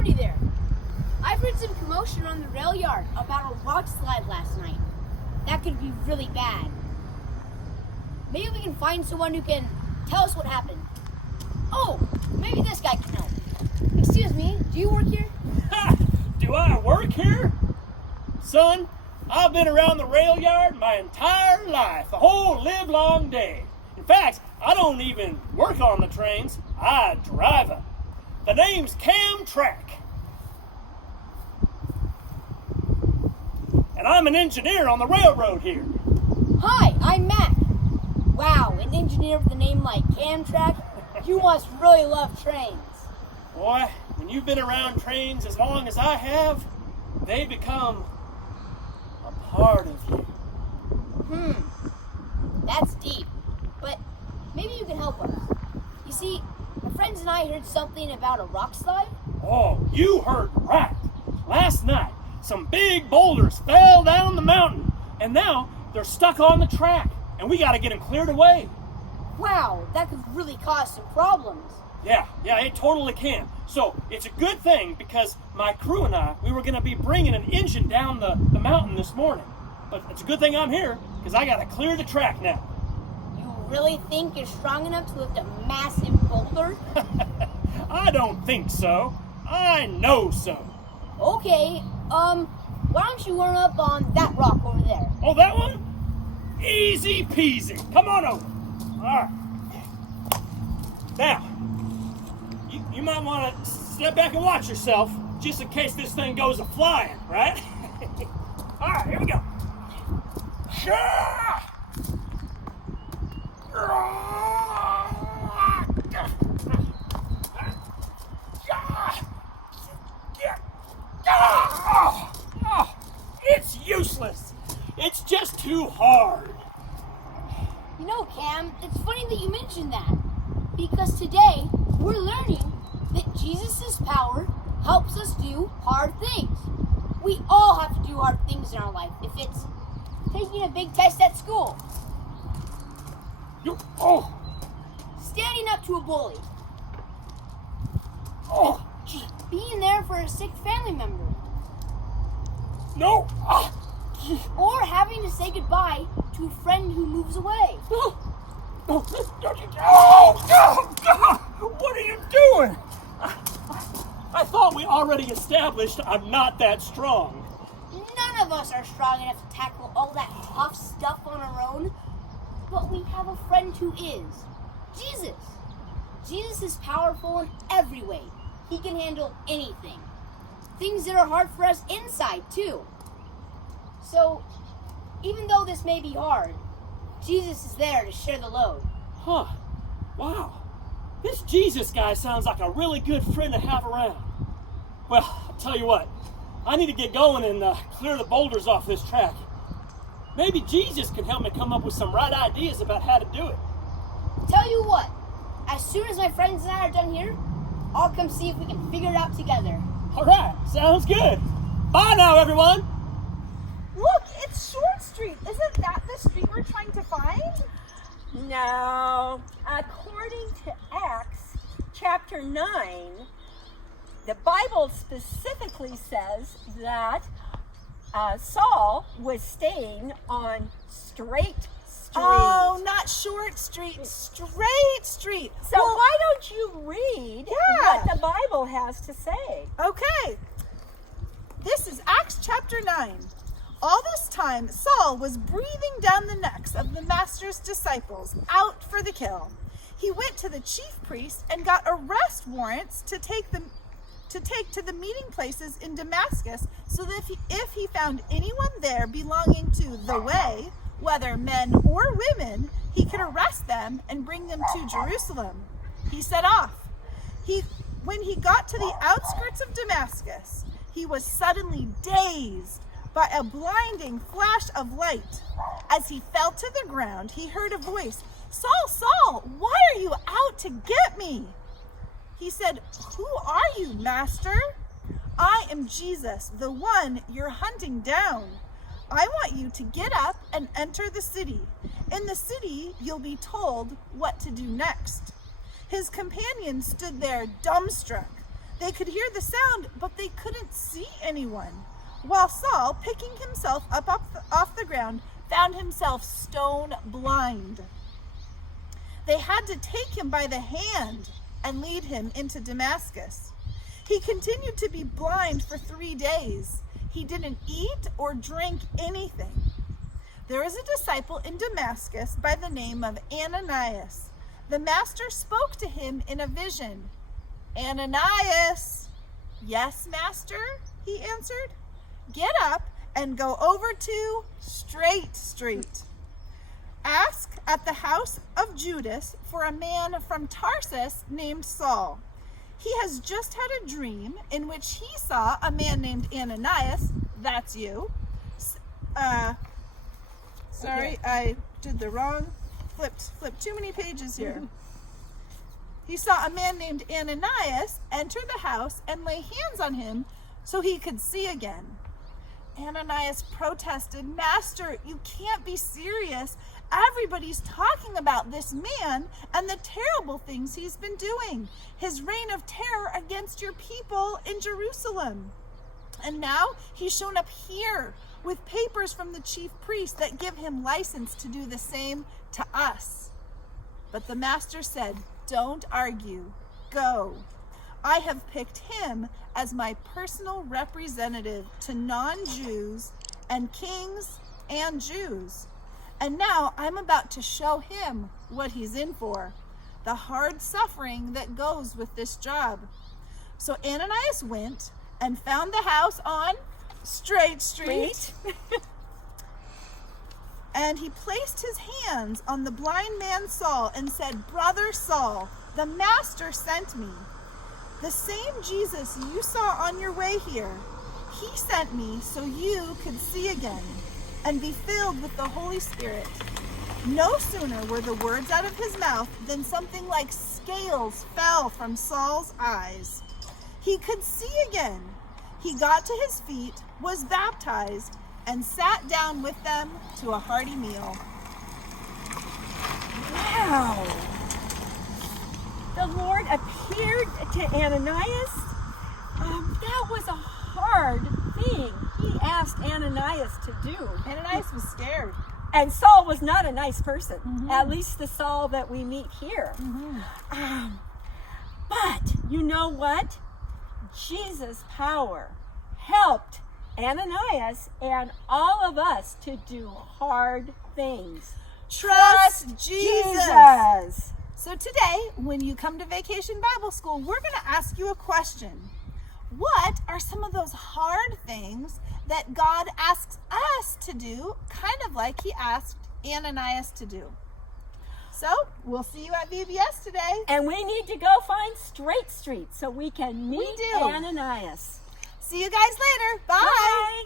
Howdy there. I've heard some commotion on the rail yard about a rock slide last night. That could be really bad. Maybe we can find someone who can tell us what happened. Oh, maybe this guy can help. Excuse me, do you work here? Do I work here? Son, I've been around the rail yard my entire life, the whole livelong day. In fact, I don't even work on the trains, I drive them. The name's Track. And I'm an engineer on the railroad here. Hi, I'm Matt. Wow, an engineer with a name like Track? You must really love trains. Boy, when you've been around trains as long as I have, they become a part of you. That's deep. But maybe you can help us. You see, my friends and I heard something about a rock slide. Oh, you heard right. Last night, some big boulders fell down the mountain, and now they're stuck on the track, and we got to get them cleared away. Wow, that could really cause some problems. Yeah, it totally can. So it's a good thing because my crew and I, we were going to be bringing an engine down the mountain this morning. But it's a good thing I'm here because I got to clear the track now. You really think you're strong enough to lift a massive boulder? I don't think so. I know so. Okay, why don't you warm up on that rock over there? Oh, that one? Easy peasy. Come on over. All right. Now, you might want to step back and watch yourself, just in case this thing goes a-flying, right? All right, here we go. It's useless. It's just too hard. You know, Cam, it's funny that you mentioned that. Because today, we're learning that Jesus' power helps us do hard things. We all have to do hard things in our life. If it's taking a big test at school, standing up to a bully, being there for a sick family member, or having to say goodbye to a friend who moves away. What are you doing? I thought we already established I'm not that strong. None of us are strong enough to tackle all that tough stuff on our own, but we have a friend who is. Jesus. Jesus is powerful in every way. He can handle anything. Things that are hard for us inside, too. So, even though this may be hard, Jesus is there to share the load. Huh. Wow. This Jesus guy sounds like a really good friend to have around. Well, I'll tell you what. I need to get going and clear the boulders off this track. Maybe Jesus can help me come up with some right ideas about how to do it. Tell you what. As soon as my friends and I are done here, I'll come see if we can figure it out together. All right. Sounds good. Bye now, everyone. Look, it's Short Street. Isn't that the street we're trying to find? No. According to Acts chapter 9, the Bible specifically says that Saul was staying on Straight Street. Oh, not Short Street, Straight Street. So why don't you read what the Bible has to say? Okay. This is Acts chapter 9. All this time, Saul was breathing down the necks of the master's disciples out for the kill. He went to the chief priest and got arrest warrants to take to the meeting places in Damascus, so that if he found anyone there belonging to the way, whether men or women, he could arrest them and bring them to Jerusalem. He set off. When he got to the outskirts of Damascus, he was suddenly dazed by a blinding flash of light. As he fell to the ground, he heard a voice, "Saul, Saul, why are you out to get me?" He said, "Who are you, Master?" "I am Jesus, the one you're hunting down. I want you to get up and enter the city. In the city, you'll be told what to do next." His companions stood there dumbstruck. They could hear the sound, but they couldn't see anyone. While Saul, picking himself up off the ground, found himself stone blind. They had to take him by the hand and lead him into Damascus. He continued to be blind for 3 days. He didn't eat or drink anything. There was a disciple in Damascus by the name of Ananias. The master spoke to him in a vision. "Ananias." "Yes, master," he answered. "Get up and go over to Straight Street. Ask at the house of Judas for a man from Tarsus named Saul. He has just had a dream in which he saw a man named Ananias," that's you. Sorry, I did the wrong, flipped too many pages here. He saw a man named Ananias enter the house and lay hands on him so he could see again. Ananias protested, "Master, you can't be serious. Everybody's talking about this man and the terrible things he's been doing, his reign of terror against your people in Jerusalem. And now he's shown up here with papers from the chief priest that give him license to do the same to us." But the master said, "Don't argue. Go. I have picked him as my personal representative to non-Jews and kings and Jews. And now I'm about to show him what he's in for, the hard suffering that goes with this job." So Ananias went and found the house on Straight Street. And he placed his hands on the blind man Saul and said, "Brother Saul, the master sent me. The same Jesus you saw on your way here, he sent me so you could see again and be filled with the Holy Spirit." No sooner were the words out of his mouth than something like scales fell from Saul's eyes. He could see again. He got to his feet, was baptized, and sat down with them to a hearty meal. Wow. The Lord appeared to Ananias. That was a hard thing he asked Ananias to do. Ananias was scared. And Saul was not a nice person, at least the Saul that we meet here. But you know what? Jesus' power helped Ananias and all of us to do hard things. Trust Jesus. So today, when you come to Vacation Bible School, we're going to ask you a question. What are some of those hard things that God asks us to do, kind of like he asked Ananias to do? So, we'll see you at VBS today. And we need to go find Straight Street so we can meet do. Ananias. See you guys later. Bye. Bye.